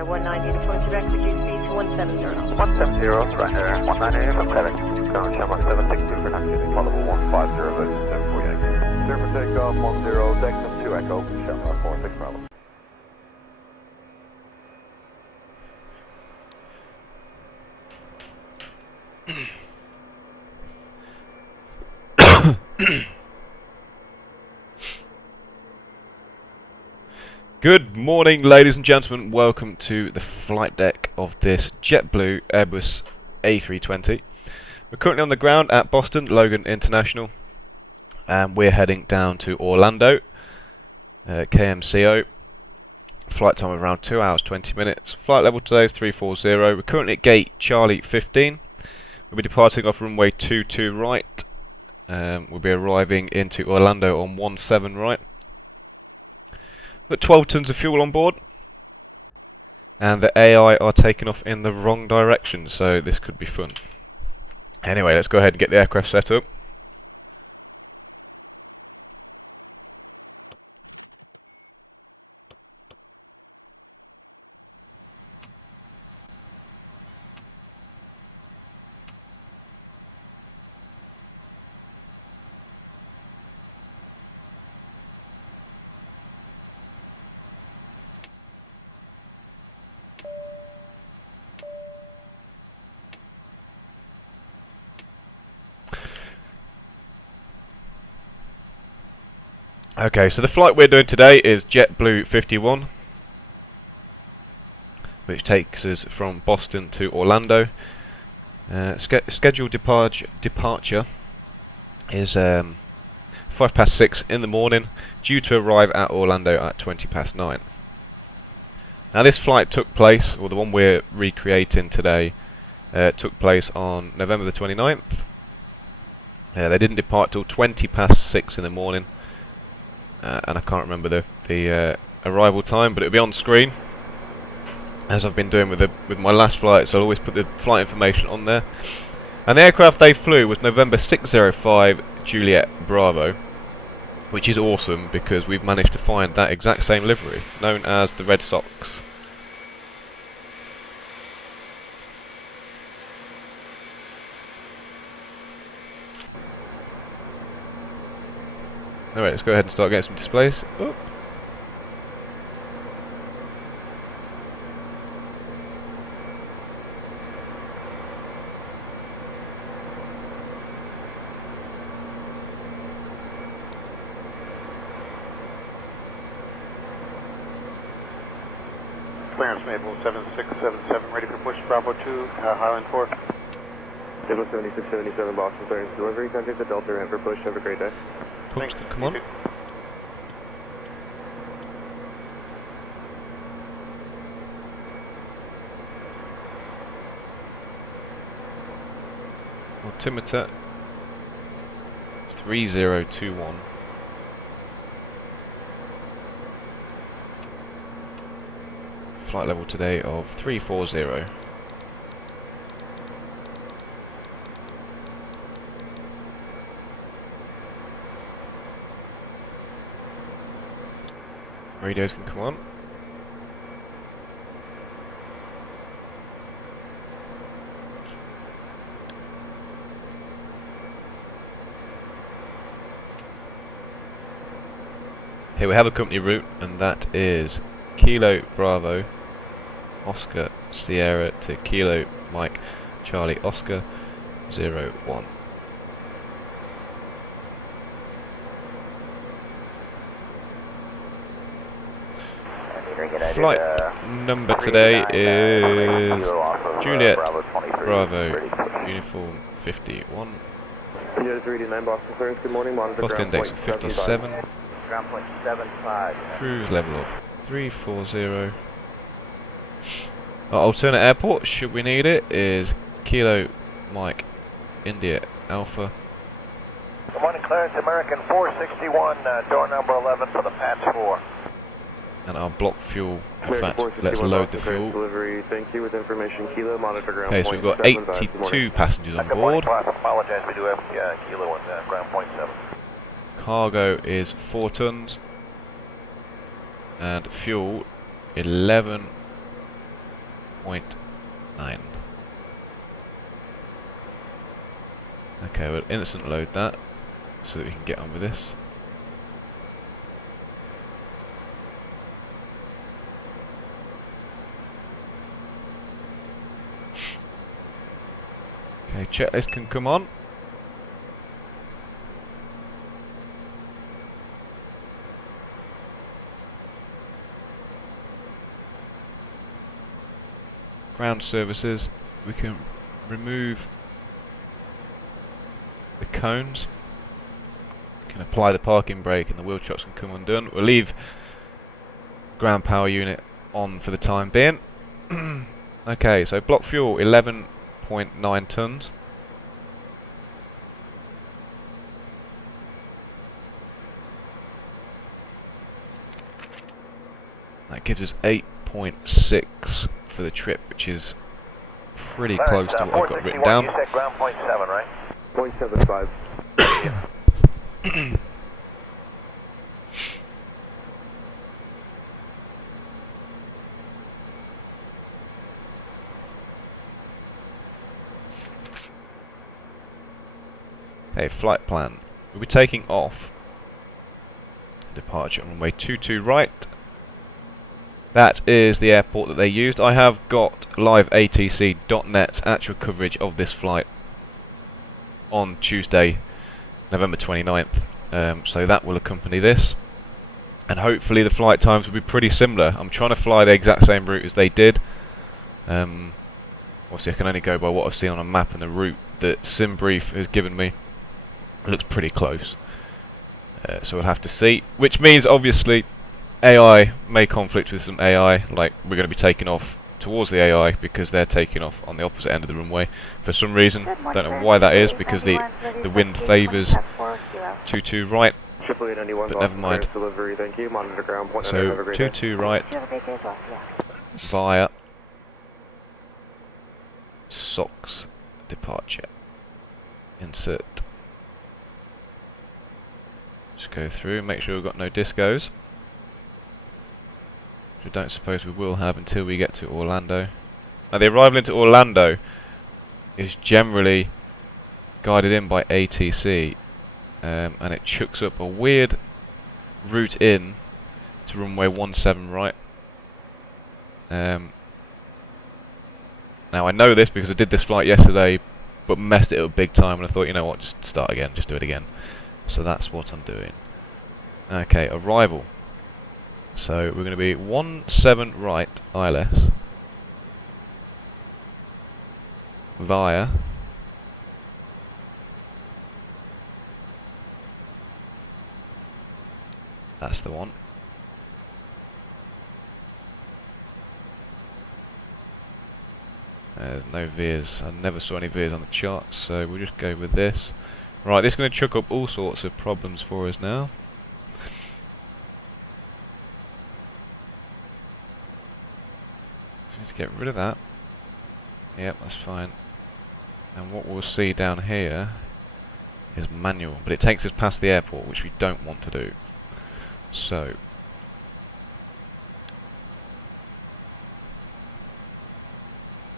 Radar 190, uniform direct, reduce speed to 170. 170, Ryanair 190, from Quebec. Ground Shamrock 762 for taxi, level 150, Vision 748. Clear for takeoff, 10, Dexton 2 Echo, Shamrock 46 Bravo. Good morning, ladies and gentlemen. Welcome to the flight deck of this JetBlue Airbus A320. We're currently on the ground at Boston Logan International, and we're heading down to Orlando, KMCO. Flight time of around 2 hours 20 minutes. Flight level today is 340. We're currently at gate Charlie 15. We'll be departing off runway 22 right. We'll be arriving into Orlando on 17 right. Got 12 tons of fuel on board, and the AI are taking off in the wrong direction, so this could be fun. Anyway, let's go ahead and get the aircraft set up. Okay, so the flight we're doing today is JetBlue 51, which takes us from Boston to Orlando. Scheduled departure is 6:05 in the morning, due to arrive at Orlando at 9:20. Now this flight took place, or the one we're recreating today, took place on November the 29th. They didn't depart till 6:20 in the morning. And I can't remember the arrival time, but it'll be on screen, as I've been doing with my last flight, so I'll always put the flight information on there. And the aircraft they flew was November 605 Juliet Bravo, which is awesome because we've managed to find that exact same livery, known as the Red Sox. Alright, let's go ahead and start getting some displays. Oh. Clearance Maple 7677, ready for push, Bravo 2, Highland 4. Maple 7677, Boston, clearance delivery, contact the Delta ramp for push, have a great day. Oops, come on. Altimeter 3021. Flight level today of 340. Radios can come on. Okay, we have a company route, and that is Kilo Bravo Oscar Sierra to Kilo Mike Charlie Oscar 01. Flight number today is Juliet Bravo Uniform 51. Cost index of 57. Cruise level of 340. Our alternate airport, should we need it, is Kilo Mike India Alpha. Good morning, clearance American 461, door number 11 for the patch 4. And our block fuel, in fact, let's load the fuel. Delivery, thank you, with information, Kilo, monitor ground. Okay, so we've got 82 passengers on board. Apologize, we do have Kilo on ground point 7. Cargo is 4 tons. And fuel, 11 11.9. Okay, we'll instant load that so that we can get on with this. Okay, checklist can come on. Ground services, we can remove the cones, we can apply the parking brake and the wheel chocks can come undone. We'll leave ground power unit on for the time being. Okay, so block fuel 11.9 tons. That gives us 8.6 for the trip, which is pretty close to what I've got written down. You said ground point 7, right? 0.75. Okay, flight plan. We'll be taking off. Departure on runway 22 right. That is the airport that they used. I have got live ATC.net actual coverage of this flight on Tuesday, November 29th. So that will accompany this. And hopefully the flight times will be pretty similar. I'm trying to fly the exact same route as they did. Obviously I can only go by what I've seen on a map and the route that SimBrief has given me. It looks pretty close. So we'll have to see. Which means obviously AI may conflict with some AI, like we're going to be taking off towards the AI because they're taking off on the opposite end of the runway for some reason. Don't know why that is, because the wind favours 22 right, but never mind. So 22 right via SOX departure. Insert. Just go through, make sure we've got no discos. Which I don't suppose we will have until we get to Orlando. Now the arrival into Orlando is generally guided in by ATC, and it chucks up a weird route in to runway 17 right. Now I know this because I did this flight yesterday, but messed it up big time, and I thought, you know what, just start again, just do it again. So that's what I'm doing. Okay, arrival. So we're going to be 17 right ILS via that's the one. There's no veers. I never saw any veers on the charts, so we'll just go with this. Right, this is going to chuck up all sorts of problems for us now. Let's get rid of that. Yep, that's fine. And what we'll see down here is manual, but it takes us past the airport, which we don't want to do. So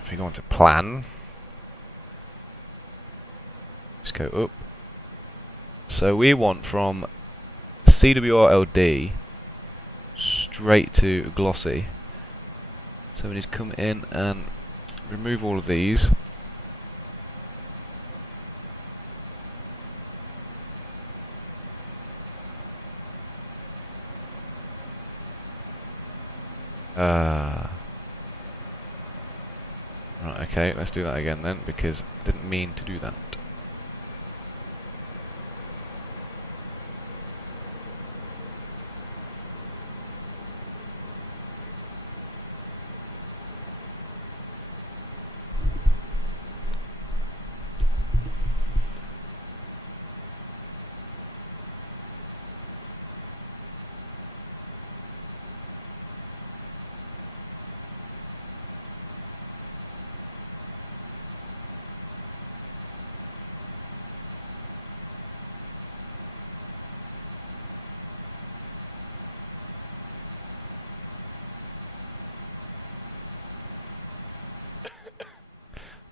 if we go on to plan, just go up. So we want from CWRLD straight to glossy. So we need to come in and remove all of these. Right, okay, let's do that again then, because I didn't mean to do that.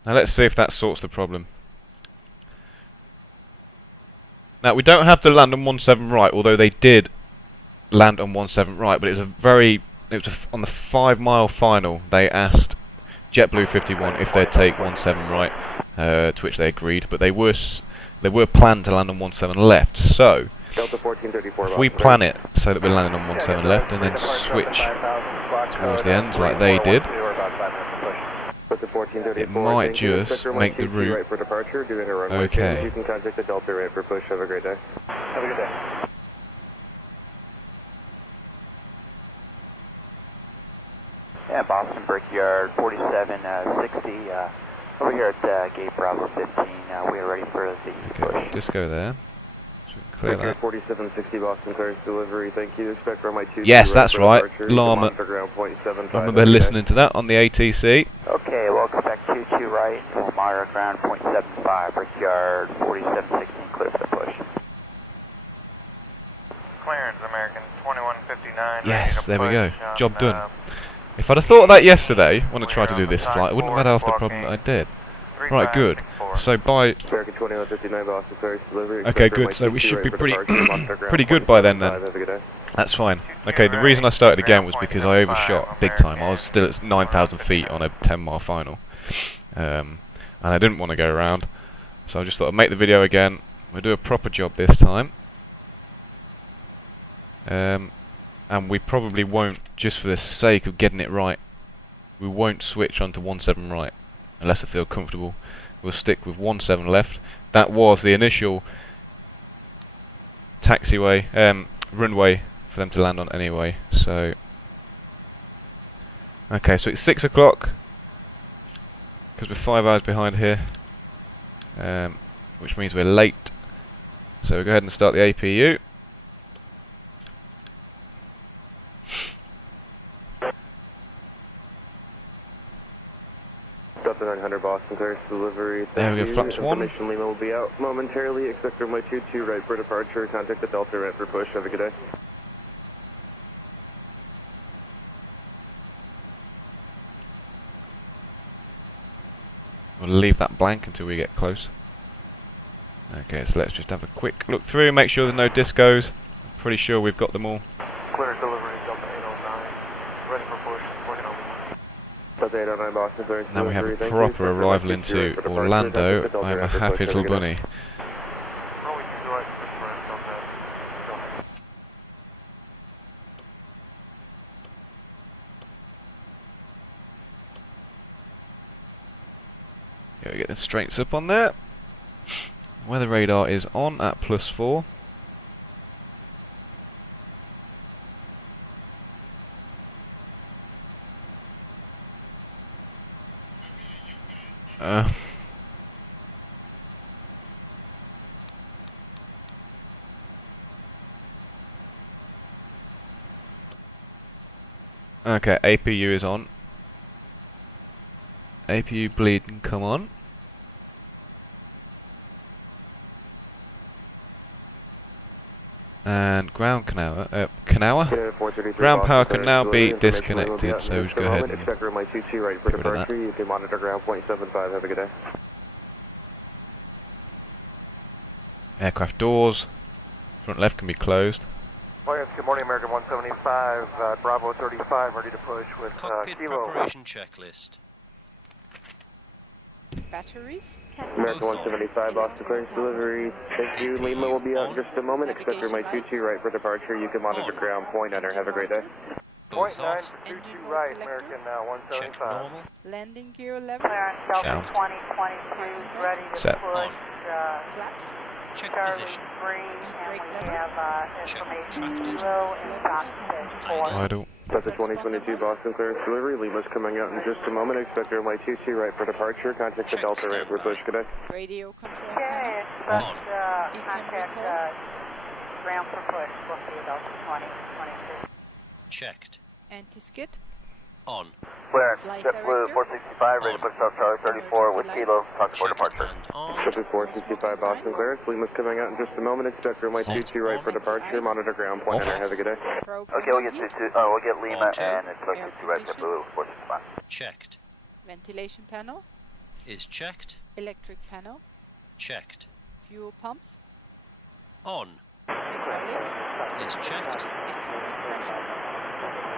Now let's see if that sorts the problem. Now we don't have to land on 17 right, although they did land on 17 right, but it was on the 5-mile final. They asked JetBlue 51 if they'd take 17 right, to which they agreed, but they were planned to land on 17 left. So Delta 1434. if we plan it so that we're landing on 17 left and then switch towards the end like they did, it might just make the route okay. You can contact the Delta ramp for push. Have a great day. Have a good day. Yeah, Boston Brickyard 4760. Over here at gate Bravo 15. We are ready for the Okay, push. just go there. So we can clear that. 4760 Boston clears delivery. Thank you. Expect runway 22. Yes, that's right. Llama. Ground point 75. I remember listening to that on the ATC. Okay, we'll expect 22 right. We'll monitor ground .75. Brickyard 4716. Clear for the push. Clearance, American 2159. Yes, there we go. Job done. If I'd have thought of that yesterday when I tried to do this flight, I wouldn't have had half the problem that I did. Right, good. So by... American 2159 Boston clears delivery. Okay, good. So we should be pretty good by then. That's fine. Okay, the reason I started again was because I overshot big time. I was still at 9,000 feet on a 10-mile final. And I didn't want to go around. So I just thought I'd make the video again. We'll do a proper job this time. And we probably won't, just for the sake of getting it right, we won't switch onto 17 right, unless I feel comfortable. We'll stick with 17 left. That was the initial taxiway, runway for them to land on anyway. So, okay, so it's 6 o'clock, because we're 5 hours behind here, which means we're late. So we'll go ahead and start the APU. Delta 900 Boston clears delivery. There we go, flaps 1. Information Lima will be out momentarily. Expect runway 22 right for departure. Contact the Delta ramp for push. Have a good day. We'll leave that blank until we get close. Okay, so let's just have a quick look through, make sure there's no discos. I'm pretty sure we've got them all. Clear delivery, Delta 809. Ready for push, working on the Delta 809 Boston clears Now we have delivery. a Thank you. proper Expect runway arrival 22 into right for departure. Orlando. Contact the Delta I'm a ramp for happy push. Have little a good bunny. day. Runway 2 right, push for Delta. Yeah, we get the straights up on there. Weather radar is on at +4. Okay, APU is on. APU bleed can come on. And ground canal, ground power can now be disconnected, so just go ahead and expect runway 22 right for get rid of that. departure. You can monitor ground point 75. Have a good day. Aircraft doors, front left can be closed. Good morning, American 175, Bravo 35, ready to push with Cockpit Kilo. preparation checklist. Batteries? American 175 Boston clearance delivery. Thank you. Lima will be out in just a moment. Expect runway 22 right for departure. You can monitor ground point. Enter. Have a great day. Both Point off. 922 right, American Check 175. normal. Landing gear level? Sound. Delta 2022 ready to Set. On. Flaps? Check Charlie position. 3, and brake we level? have Check information retracted. 0 and cockpit 4. Idle. Delta 2022 Boston clearance delivery. Lima's coming out in just a moment. Expect runway 22 right for departure. Contact the Check Delta ramp for push. Good day. Radio control Okay, panel? expect You can contact recall? ground for push. We'll see you Delta 2022. Checked. Anti-skid? On. Clear, Flight JetBlue director? 465, ready to push South Charlie 34 with Kilo. Talk for Checked departure. and on. Delta 465 Boston clearance. Lima's coming out in just a moment. Expect runway Set. 22 right for departure. Monitor ground point. Enter. Have a good day. Probe Okay, we'll get heat? we'll get Lima On two. and it's like Air 22 right, condition? JetBlue 465. Checked. Ventilation panel? Is checked. Electric panel. Checked. Fuel pumps. On. Hydraulics. Is checked. Equipment pressure.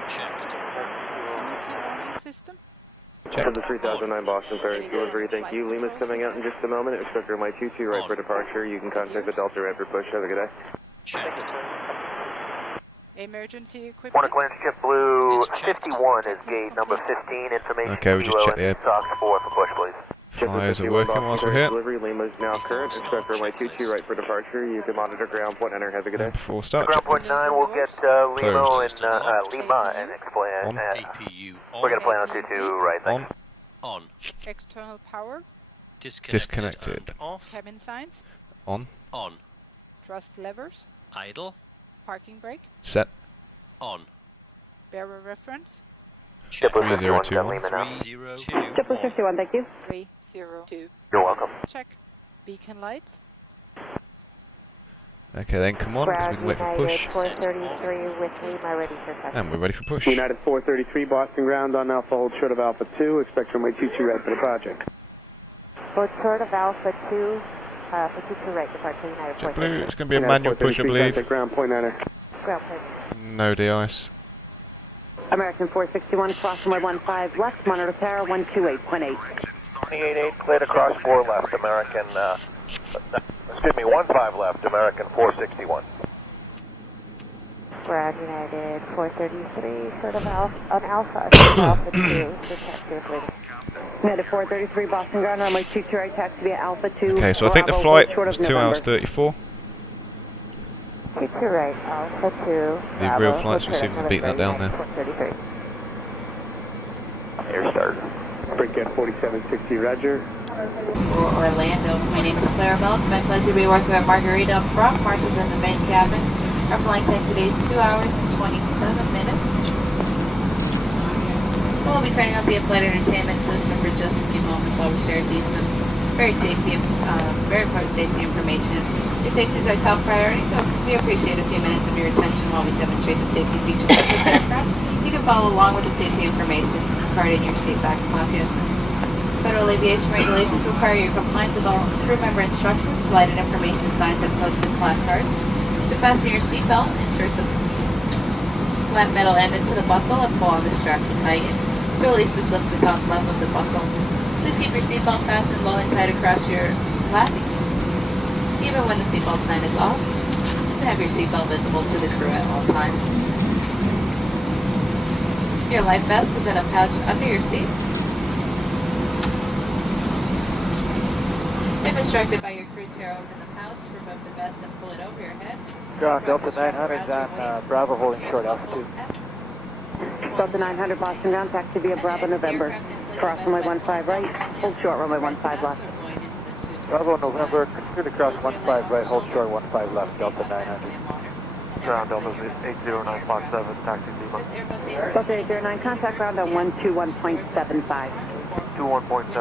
Checked. Proximity warning system. Check. The 3009 Boston Ferry delivery, thank you. Lima's coming out in just a moment. Expect runway 22 right for departure. You can contact the Delta ramp for push. Have a good day. Checked. Emergency Morning equipment. clearance, JetBlue Is checked. 51 is gate number 15. Information Okay, we just kilo checked the and air. SOX 4 for push, please. Flyers are working whilst we're here. Delivery, Lima's now Before current. start Expect runway 22 checklist. right for departure. You can monitor ground point enter. Have a good day. And before start, Ground check. point 9, we'll get Lima Closed. and Lima and explain. On. APU on. We're going to plan on 22 right, thanks. On. On. External power. Disconnected. And off. Cabin signs. On. On. Thrust levers. Idle. Parking brake. Set. On. Bearer reference. Checked. JetBlue 51, 3021. Lima now. 302. JetBlue 51, thank you. 302. You're welcome. Check. Beacon lights. Okay, then come on, because we can wait for push. 433 with Lima, ready for touch. And we're ready for push. United 433, Boston ground on Alpha, hold short of Alpha 2. Expect runway 22 right for the project. Hold short of Alpha 2, for 22 right, departure United JetBlue, it's going to be a United manual push, I 433, believe. contact ground point enter. Ground point. No de-ice. American 461, cross runway 15 left, monitor tower 128.8. 28.8, cleared across 4 left, American, excuse me, 15 left, American 461. Ground United 433, short of Alpha 2, for taxi with Lima. United 433, Boston ground, runway 22 right, taxi via Alpha 2. Okay, so I think the Bravo, flight hold short was of 2 hours November. 34. 22 right, Alpha 2. The real flights will seem to beat that down there. 433. Air start. Breakdown 4760, roger. Orlando. My name is Clarabelle. It's my pleasure to be working with Margarita up front. Mars is in the main cabin. Our flying time today is 2 hours and 27 minutes. We'll be turning off the flight entertainment system for just a few moments while we share these some very important safety information. Your safety is our top priority, so we appreciate a few minutes of your attention while we demonstrate the safety features of this aircraft. You can follow along with the safety information card in your seat back pocket. Federal aviation regulations require your compliance with all crew member instructions, lighted information signs, and posted placards. To fasten your seatbelt, insert the flat metal end into the buckle and pull on the strap to tighten. To release, just lift the top left of the buckle. Please keep your seatbelt fastened low and tight across your lap. Even when the seatbelt sign is off, and have your seatbelt visible to the crew at all times. Your life vest is in a pouch under your seat. If instructed by your crew, tear open the pouch, remove the vest, and pull it over your head. Ground Delta 900 on Bravo holding short altitude. Delta 900, Boston ground, taxi via Bravo November. Cross runway 15 right, hold short runway 15 left. Bravo November, clear to cross 15 right, hold short 15 left, Delta 900. Ground Delta 80957, taxi Lima. Delta 809, contact ground on 121.75. 21.75,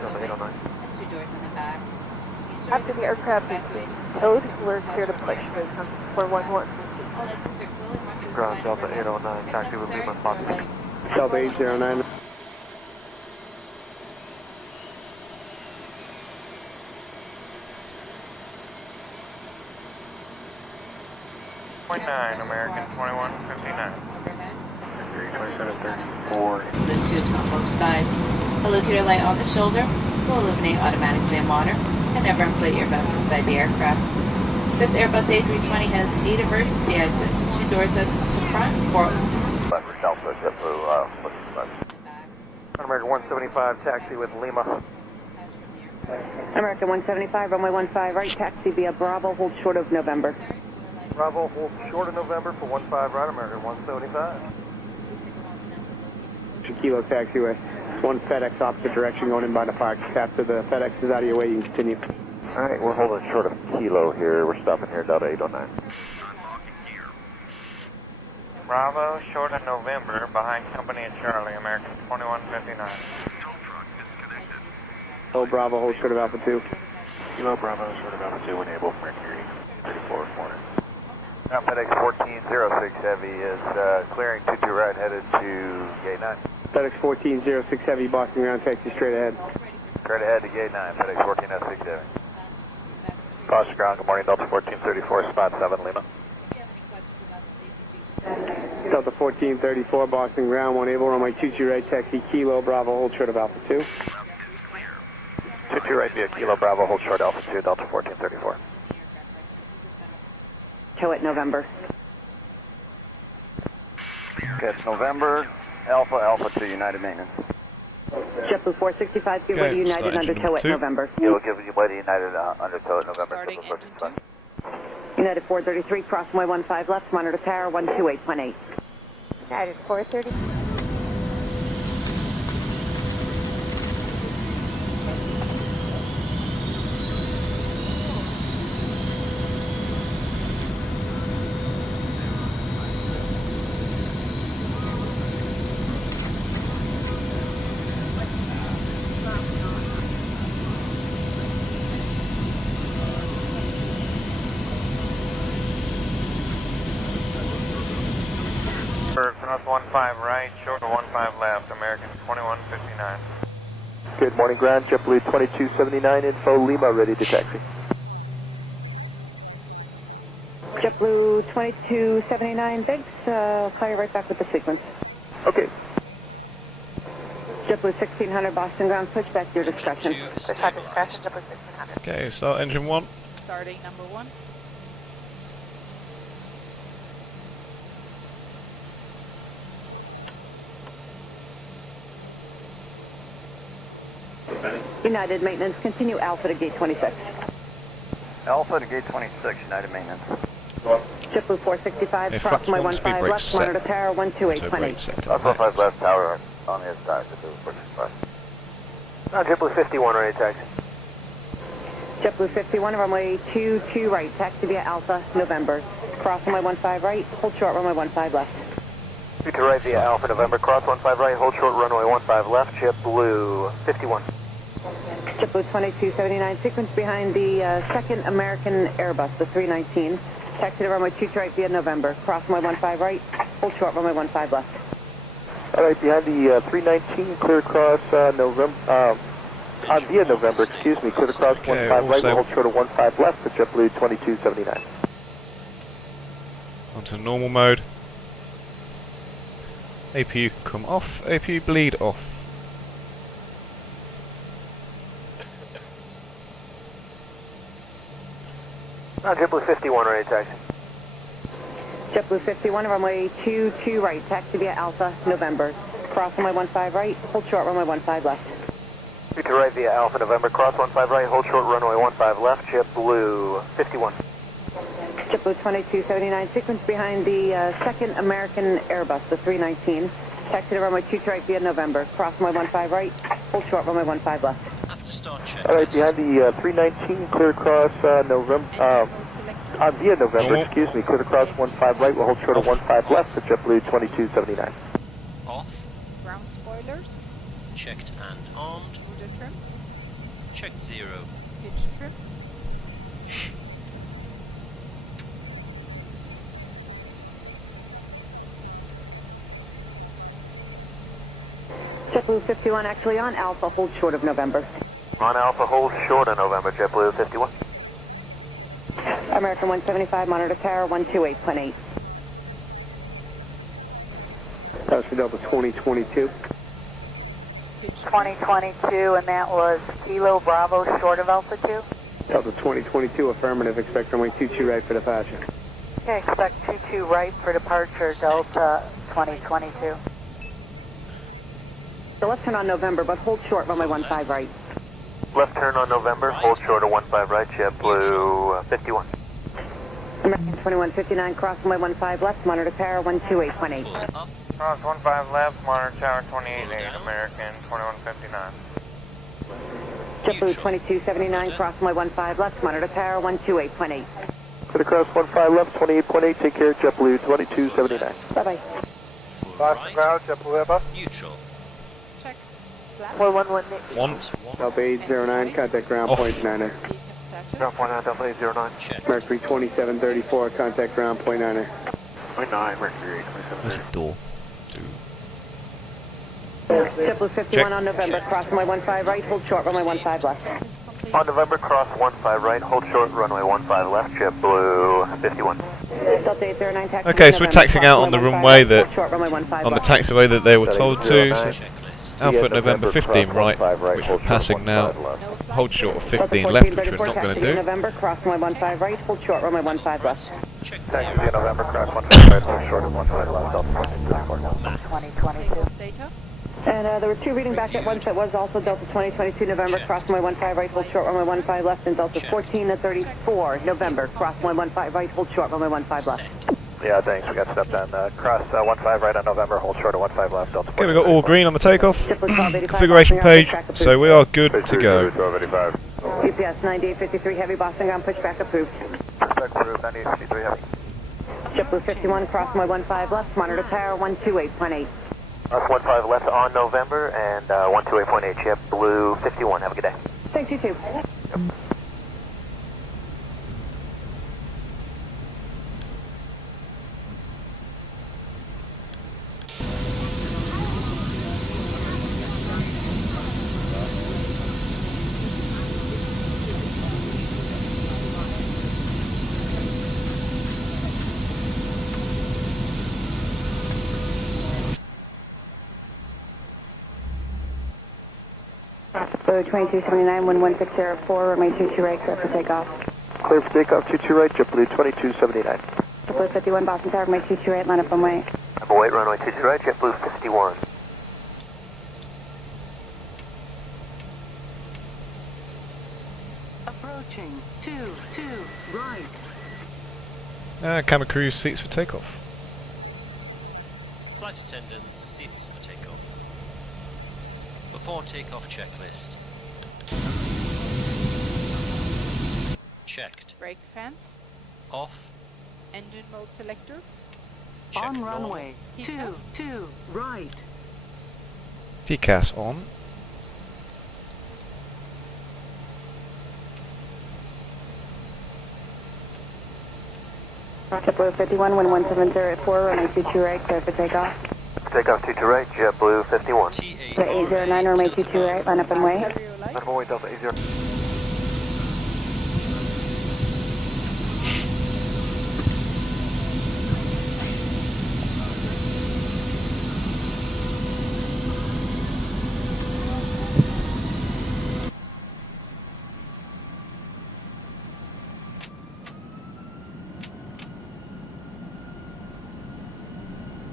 Delta 809. Two doors in the back. After the aircraft is towed, we're clear to push with 411. Ground Delta 809, taxi with Lima, Fox. Delta 809. American 2159. The tubes on both sides. A locator light on the shoulder will illuminate automatically in water and never inflate your vest inside the aircraft. This Airbus A320 has 8 emergency exits, 2 doors at the front, 4 Left, Delta, JetBlue, left. American 175, taxi with Lima. American 175, runway 15 right, taxi via Bravo, hold short of November. Bravo, hold short of November for 15 right, American 175. Kilo taxiway. One FedEx opposite direction going in by the park. After the FedEx is out of your way, you can continue. Alright, we're holding short of Kilo here. We're stopping here, Delta 809. Bravo, short of November, behind company at Charlie, American 2159. Oh, Bravo, hold short of Alpha 2. Kilo Bravo, short of Alpha 2, enable Mercury 34 corner. Now FedEx 1406 Heavy is clearing 22 right, headed to gate 9. FedEx 1406 Heavy, Boston ground, taxi straight ahead. Straight ahead to gate 9, FedEx 14S67. Cross ground, good morning, Delta 1434, spot 7, Lima. Delta 1434, Boston ground, 1 able, runway 22 right, taxi Kilo Bravo, hold short of Alpha 2. 22 right via Kilo Bravo, hold short Alpha 2, Delta 1434. Tow at November. Okay, it's November, Alpha 2, United Maintenance. JetBlue 465, get Okay, ready United start under engine tow at 2. November. Yeah, we'll give you Lady United under tow at November. Starting engine 2. United 433, cross runway 15 left, monitor tower 128.8. United 430. North 15 right, short of 15 left, American 2159. Good morning, ground, JetBlue 2279, info Lima, ready to taxi. JetBlue 2279, thanks. Call you right back with the sequence. Okay. JetBlue 1600, Boston ground, push back your discretion. Discretion, number 1600. Okay, start engine 1. Starting number 1. United maintenance, continue Alpha to gate 26. Alpha to gate 26, United Maintenance. JetBlue 465, Okay, cross runway flaps 1, speed 15 brakes left, set. monitor tower So 128.8. brake set to That's the 15 left tower on the other side, JetBlue 465. No, JetBlue 51, ready to taxi. JetBlue 51, runway 22 right, taxi via Alpha, November. Cross runway 15 right, hold short runway 15 left. 22 right via Alpha November, cross 15 right, hold short runway 15 left, JetBlue 51. JetBlue 2279, sequence behind the second American Airbus, the 319. Taxi to runway 22 right via November. Cross runway 15 right, hold short runway 15 left. All right, behind the 319, clear across November, via November, excuse me, clear across 15 right, also- hold short of 15 left for JetBlue 2279. Onto normal mode. APU can come off, APU bleed off. No, JetBlue 51, ready to taxi. JetBlue 51, runway 22 right, taxi via Alpha, November. Cross runway 15 right, hold short runway 15 left. 22 right via Alpha November, cross 15 right, hold short runway 15 left, JetBlue 51. JetBlue 2279, sequence behind the second American Airbus, the 319. Taxi to runway 22 right via November. Cross runway 15 right, hold short runway 15 left. After start checklist. All right, behind the 319, clear across November, via November, Normal. excuse me, clear across 15 right, we'll hold short of 15 left for JetBlue 2279. Off, Ground spoilers. checked and armed, Rudder trim. checked 0. Pitch trim. JetBlue 51 actually on Alpha, hold short of November. On Alpha, hold short of November, JetBlue 51. American 175, monitor tower 128.8. That was for Delta 2022. Pitch trim. 2022, and that was Kilo Bravo, short of Alpha 2. Delta 2022, affirmative, expect runway 22 right for departure. Okay, expect 22 right for departure, Delta 2022. So let's turn on November, but hold short runway 15 right. Left turn on November, hold short of 15 right, JetBlue 51. American 2159, cross runway 15 left, monitor tower 128.8. Full up, Cross 15 left, monitor tower 288, American 2159. JetBlue 2279, cross runway 15 left, monitor tower 128.8. Clear across 15 left, 28.8, take care, JetBlue 2279. Bye-bye. full Boston right, ground, JetBlue Airbus. neutral. Check. Flaps. 111. 1. Delta 809, contact ground Off. point 9er. Beacon status. Ground point 9, Delta 809. Checked. Mercury 2734, contact ground point 9er. Point 9, Mercury Where's 2730. the door? 2. JetBlue 51 on November, cross runway 15 right, hold short, runway 15 left. Checklist complete. On November, cross 15 right, hold short, runway 15 left, JetBlue 51. Delta 809 taxi. Okay, so we're taxiing out on the runway that short, runway 15 on the left. taxiway that they were told to. Checklist. Alpha November 15 right, which we're passing now. Hold short of 15 left, which we're not going to do. November, cross runway 15 right, hold short, runway 15 left. Check Taxi 0. November, cross 15 right, hold short of 15 left, Delta 1434. Takeoff data. And there were two reading back at once. That was also Delta 2022 November, cross runway 15 right, hold short, runway 15 left, and Delta 1434 November, cross runway 15 right, hold short, runway 15 left. Set. Yeah, thanks, we got stepped on. Cross 15 right on November, hold short of 15 left, Delta 1434. Okay, we've got all green on the takeoff. JetBlue 1285, Configuration page, so we are good to go. 1285. UPS 9853 heavy, Boston ground, pushback approved. Pushback approved, 9853 heavy. JetBlue 51, cross runway 15 left, monitor tower 128.8. Cross 15 left on November and 128.8, JetBlue 51, have a good day. Thanks, you too. So 2279, 11604, runway 22 right, clear for takeoff. Clear for takeoff, 22 right, JetBlue 2279. JetBlue 51, Boston Tower, runway 22 right, line up on way. Number 8, runway 22 right, JetBlue 51. Approaching 22 right. Camera crew seats for takeoff. Flight attendants, seats for takeoff. Before takeoff checklist. Checked. Brake fans. Off. Engine mode selector. Check On normal. runway TCAS. 22 right. TCAS on. JetBlue 51, 11704, runway 22 right, clear for takeoff. Takeoff 22 right, JetBlue 51. TA. The 809, runway 22 right, line up and way. Stereo lights. Number 8, Delta 80.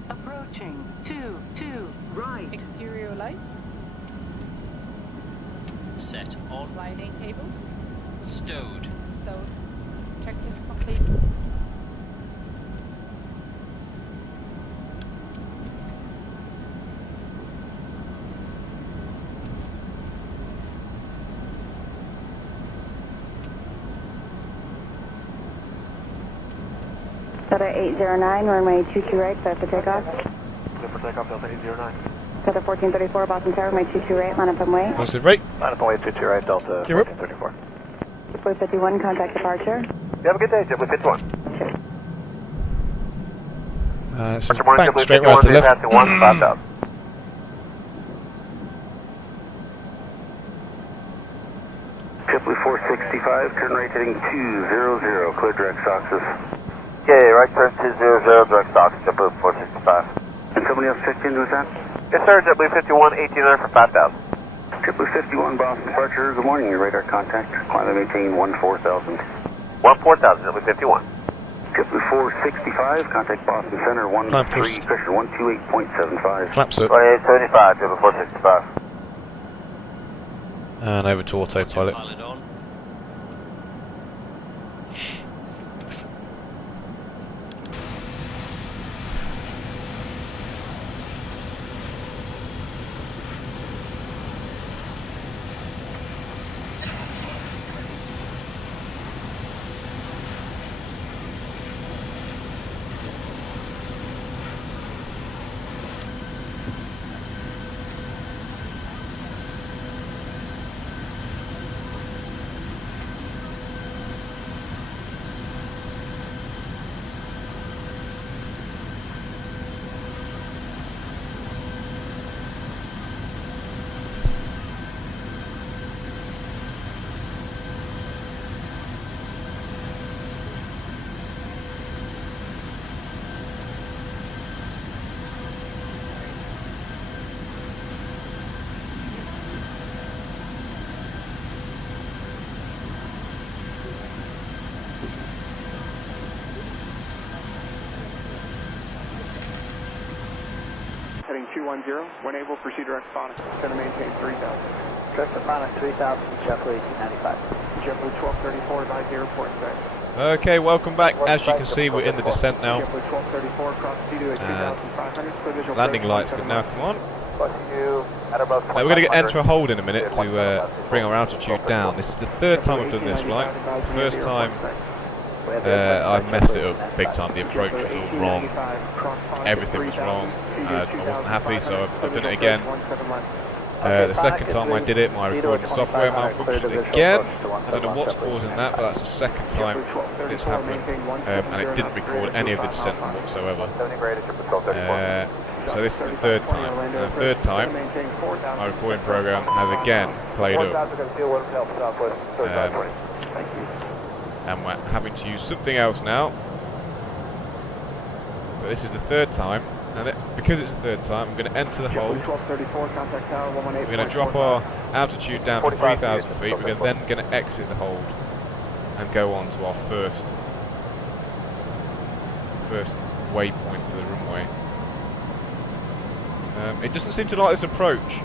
Approaching 22 right. Exterior lights. Set on. Sliding tables. Stowed. Stowed. Checklist complete. Delta 809, runway 22 right, clear for takeoff. Clear for takeoff, Delta 809. Delta 1434, Boston Tower, runway 22 right, line up and way. Positive rate. Line up on way 22 right, Delta You're up. 1434. JetBlue 51, contact departure. You have a good day, JetBlue 51. This is Departure morning, bank JetBlue straight right 51, to the they left. passing 1, 5000. JetBlue 465, turn right heading 200, clear direct Soxus. Okay, right turn 200, direct stocks, JetBlue 465. And somebody else checked in with that? Yes sir, JetBlue 51, 1800 for 5000. JetBlue 51, Boston departure, good morning, your radar contact, climb and maintain 14,000. 14000, JetBlue 51. JetBlue 465, contact Boston Center, 13, first. pressure 128.75. Flaps up. 2875, JetBlue 465. And over to autopilot. Autopilot on. 210. When able, proceed direct Phonics. Going to maintain 3,000. Direct to Phonics 3000, JetBlue 1895. JetBlue 1234, advise the airport set. Okay, welcome back. As you can see, we're in the descent now. JetBlue 1234 across C2 at 2,500. Clear visual Landing approach, lights good now, come on. We're We're going to enter a hold in a minute to bring our altitude down. This is the third time I've done this flight. First time I messed it up big time. The approach was all wrong. Everything was wrong. I wasn't happy, so I've done it again. The second time I did it, my recording software malfunctioned again. I don't know what's causing that, but that's the second time it's happened. And it didn't record any of the descent whatsoever. So this is the third time. And the third time, my recording program has again played up. And we're having to use something else now. But this is the third time. And because it's the third time, I'm going to enter the hold. We're going to drop our altitude down to 3,000 feet. We're then going to exit the hold and go on to our first waypoint for the runway. It doesn't seem to like this approach.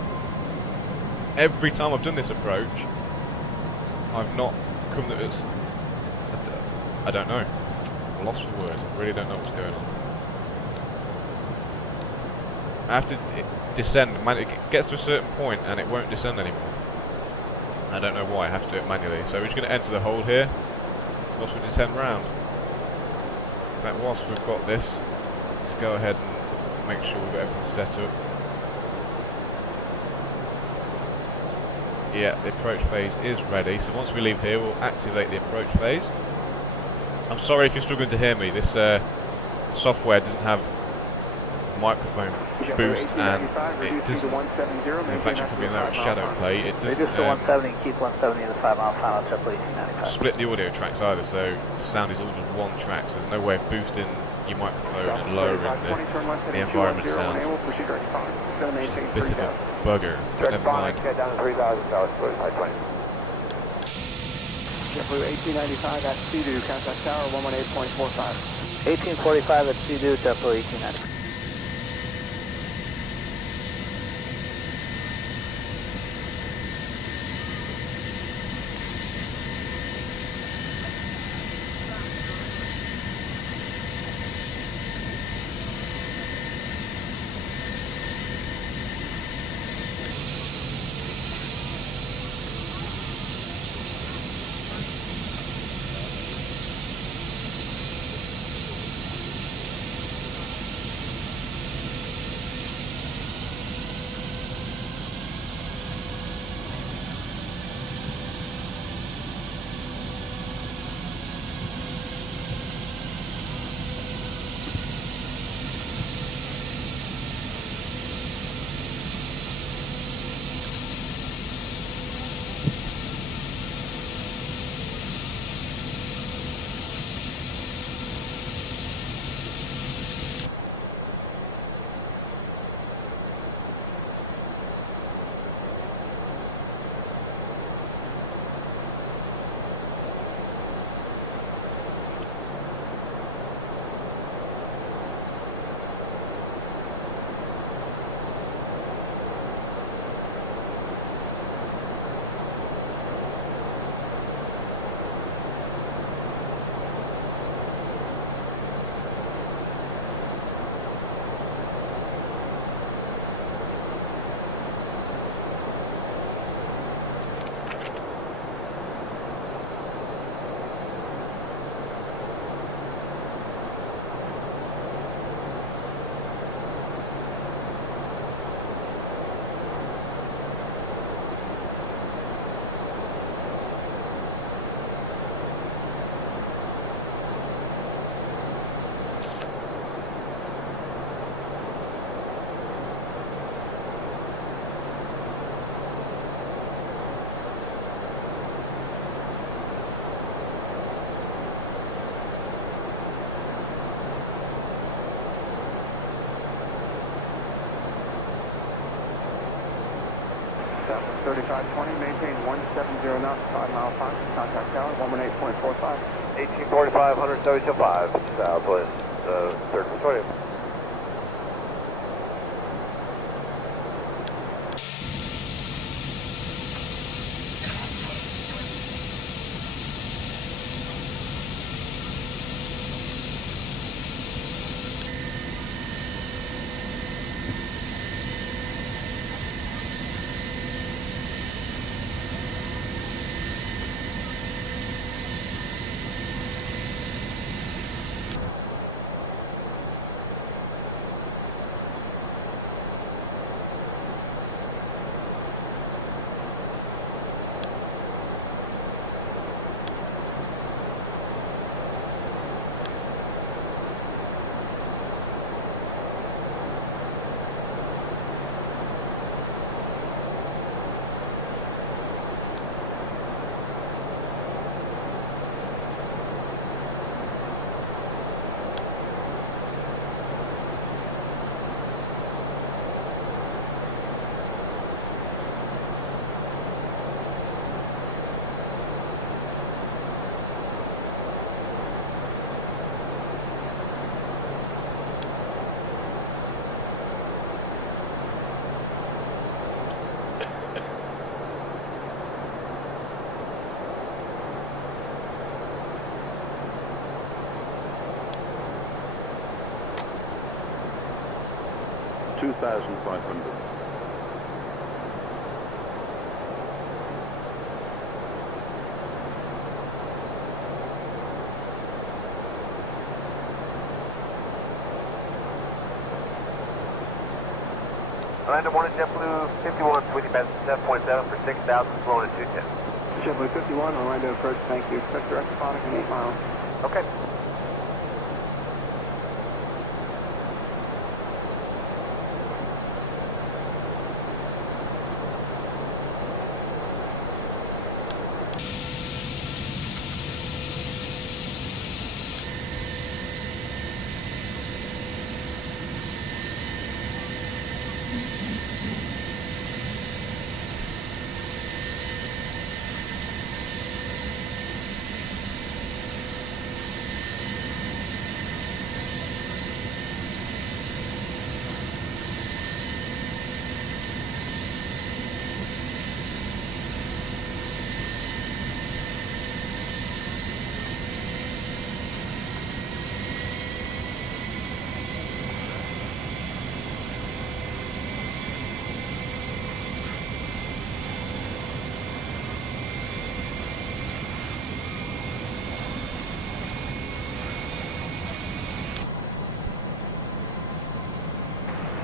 Every time I've done this approach, I've not come to this. I don't know. I'm lost for words. I really don't know what's going on. I have to descend. It gets to a certain point and it won't descend anymore. I don't know why. I have to do it manually. So we're just going to enter the hold here. Whilst we descend round. In fact, whilst we've got this, let's go ahead and make sure we've got everything set up. Yeah, the approach phase is ready. So once we leave here, we'll activate the approach phase. I'm sorry if you're struggling to hear me. This software doesn't have microphone boost, and it doesn't. In fact, you probably know it's shadow play. It doesn't 170, keep 170 in the 5 mile final, JetBlue 1895. split the audio tracks either, so the sound is all just one track. So there's no way of boosting your microphone and lowering the environment sound. It's a bit of a bugger, but never mind. JetBlue 1895 at C2, contact tower 118.45. 1845 at C2, JetBlue 1895. Southwest 3520, maintain 170 knots, 5 mile final, contact tower 118.45. 1845, 172.5, Southwest 3020. 2,500. Orlando 1 JetBlue 51, switching back to 7.7 for 6,000, slowing at 210. JetBlue 51, Orlando approach, thank you. Expect direct traffic in 8 miles. Okay.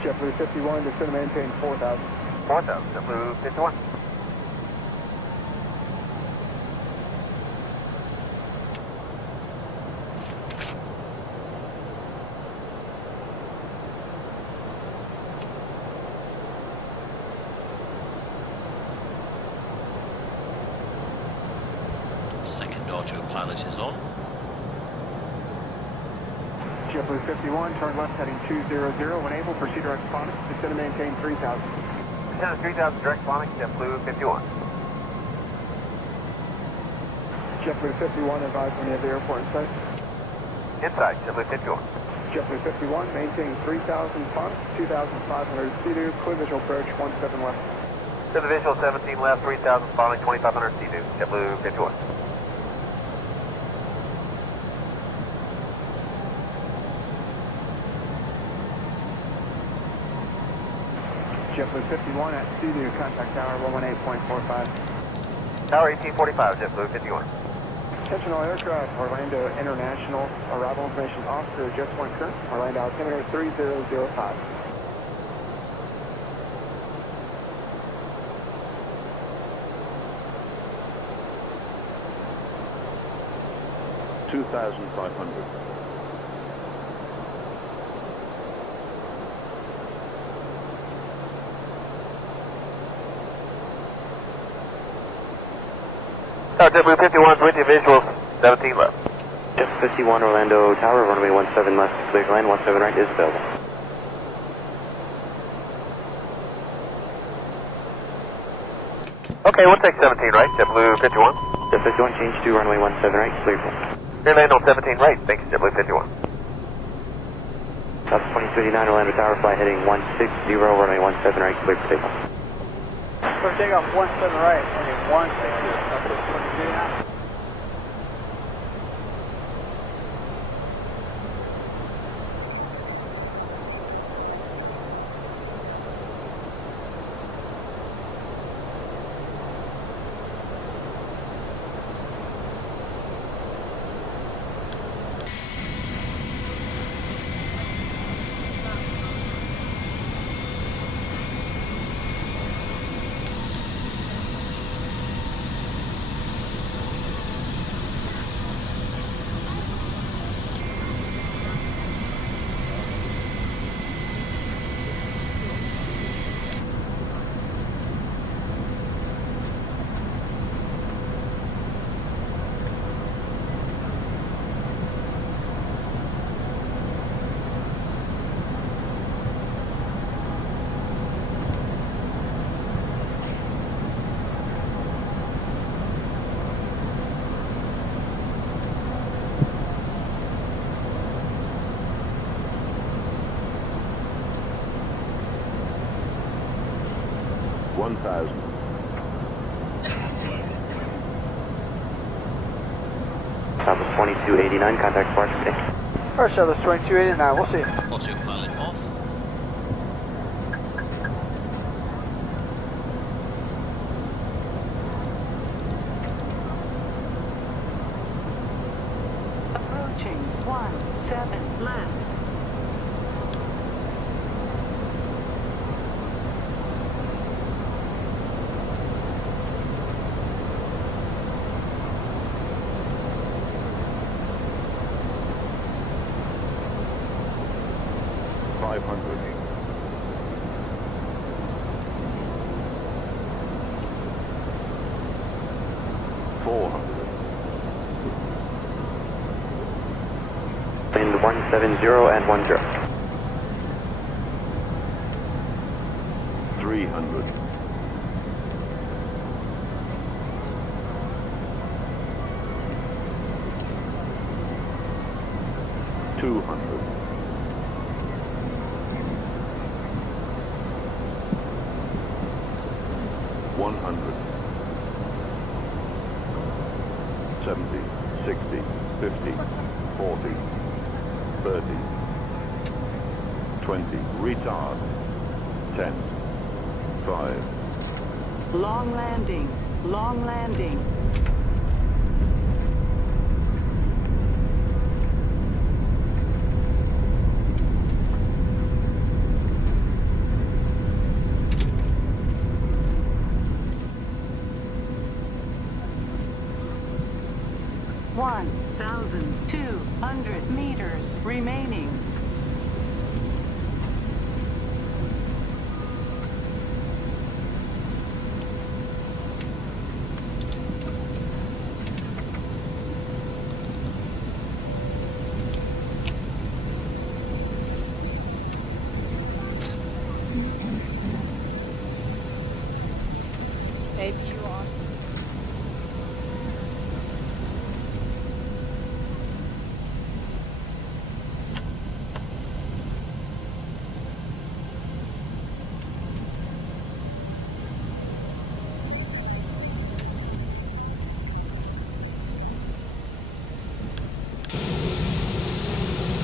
JetBlue 51, descend and maintain 4,000. 4,000, JetBlue 51. Second autopilot is on. JetBlue 51, turn left heading 200. When able, proceed direct phonics. Descend and maintain 3,000. Descend 3,000 direct phonics, JetBlue 51. JetBlue 51, advise when you have the airport in sight. Inside, JetBlue 51. JetBlue 51, maintain 3,000 phonics, 2,500 Sea-Doo, clear visual approach, 17 left. To the visual 17 left, 3,000 phonics, 2,500 Sea-Doo, JetBlue 51. JetBlue 51 at Sea-Doo, contact tower 118.45. Tower 1845, JetBlue 51. Attention all aircraft, Orlando International, arrival information officer, Jet Point current, Orlando altimeter 3005. $2,500. Tower JetBlue 51, with your visual 17 left. Jet 51 Orlando Tower, runway 17 left, clear to land, 17 right is available. Okay, we'll take 17 right, JetBlue 51. Jet 51, change to runway 17 right, clear to land. Clear land on 17 right, thank you, JetBlue 51. South 2039 Orlando Tower, fly heading 160, runway 17 right, clear for takeoff. For takeoff 17 right, heading 160, South 2039. Southwest 2289, contact departure today. Alright, Southwest 2289, we'll see you. Autopilot off. 7 left. Wind 170 and 10. 300. 200. 100. 70, 60, 50, 40, 30, 20, retard, 10, 5. Long landing. Long landing. One 1,200 meters remaining. APU on.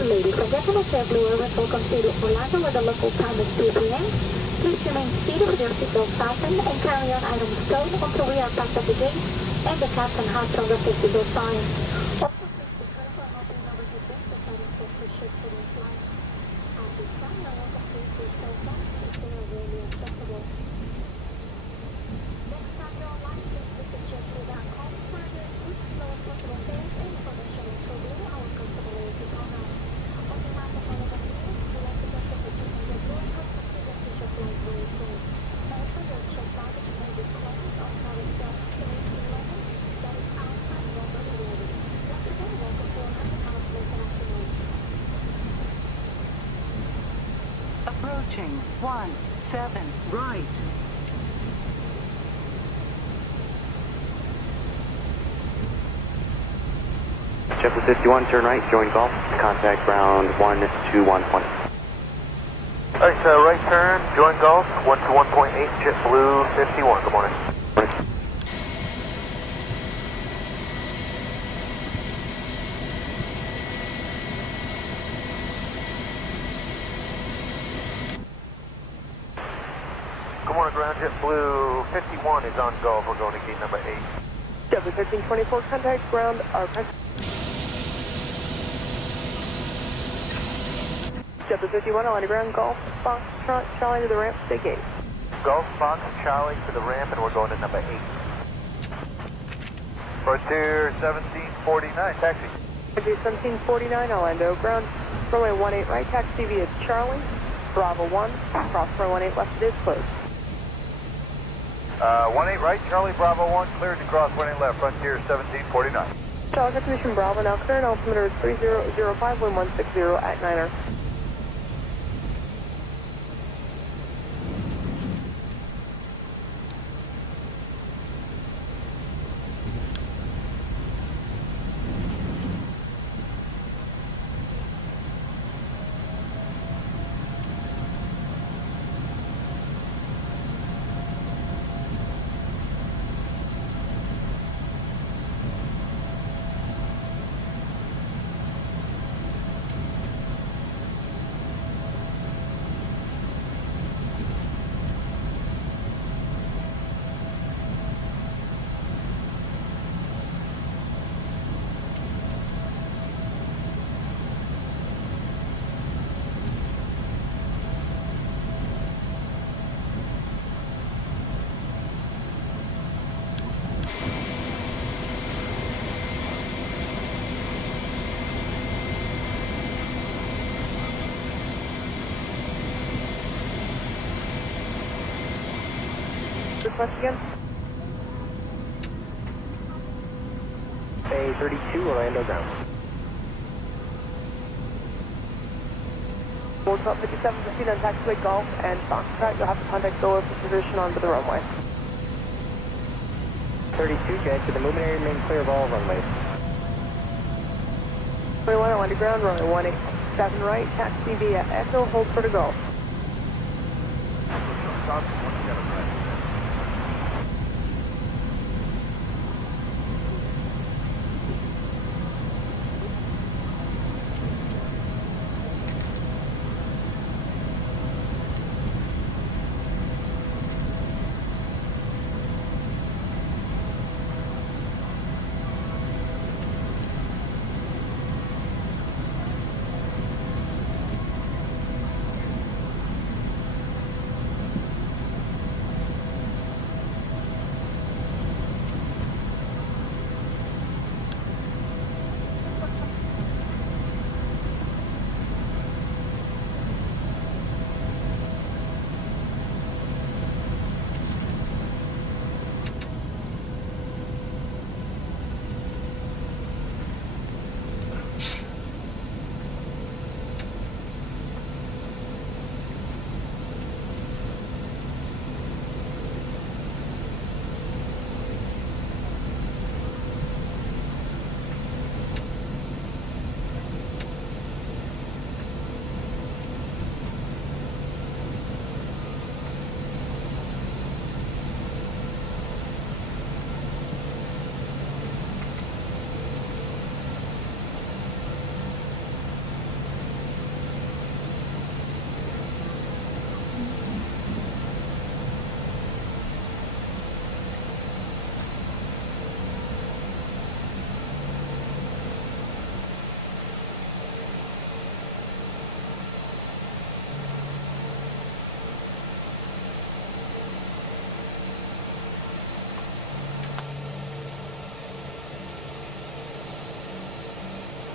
Ladies and gentlemen, JetBlue Airways will consider Orlando where the local time is 2 p.m. Please remain seated with your seatbelt fastened and carry on items stowed until we are past at the gate and the captain has turned off the seatbelt sign. Also, please be careful and open number to bring the side is for ship for the flight. At this time, I want to please your cell phones if they are really accessible. Next time you're online, please visit jetblue.com for the routes, lowest possible fares, and information on TrueBlue, our customer loyalty program. On behalf of all of us here, we'd like to thank you for choosing JetBlue and hope to see you future flights very soon. Also, your check baggage may be closed on Paris 11, that is outside London Loading. Once again, welcome to Orlando. Have a pleasant afternoon. Approaching 17 right. JetBlue 51, turn right, join golf, contact ground 121.20. Alright, right turn, join golf, 121.8, JetBlue 51, good morning. Good morning, ground, JetBlue 51 is on golf, we're going to gate number 8. JetBlue 1324, contact ground, our JetBlue 51, Atlanta ground, Golf, Fox, Charlie to the ramp, stay gate. Golf, Fox, Charlie to the ramp, and we're going to number 8. Frontier 1749, taxi. Frontier 1749, Orlando ground, runway 18 right, taxi via Charlie, Bravo 1, cross runway 18 left, it is closed. 18 right, Charlie, Bravo 1, cleared to cross 18 left, Frontier 1749. Charlie, Definition Bravo, now clear, and altimeter is 3005, wind 160 at 9er. Southwest again. Bay 32, Orlando ground. Motel 5715 on taxiway Golf and Foxtrot. You'll have to contact GOA for position onto the runway. 32, Jet, to the movement area, remain clear of all runways. 21 on ground, runway 17 right, taxi via Echo, hold for the Golf.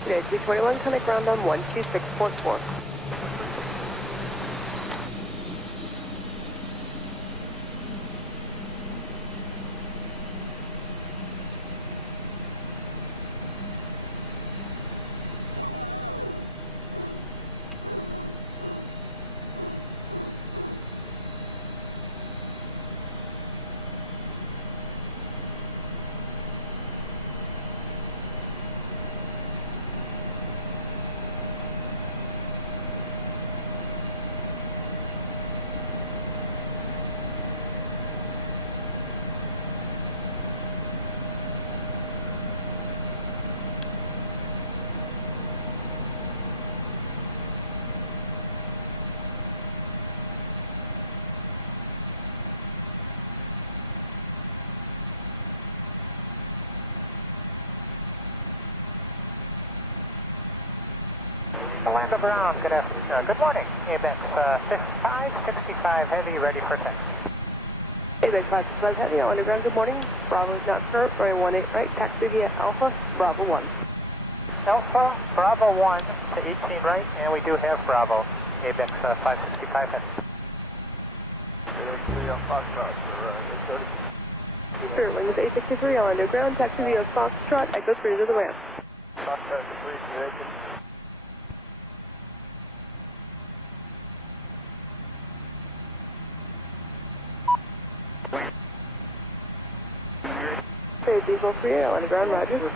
Okay, 321, connect ground on 126.4. Orlando ground, good afternoon. Good morning. ABEX 565 Heavy, ready for taxi. ABEX 565 Heavy, underground, good morning. Bravo is not current, runway 18 right, taxi via Alpha, Bravo 1. Alpha, Bravo 1 to 18 right, and we do have Bravo. ABEX 565 Heavy. Spirit Wings 863, Orlando ground, taxi via Foxtrot, Echo 3 to the ramp. Foxtrot 3 to the exit. Phase Eagle 3, Orlando ground, roger.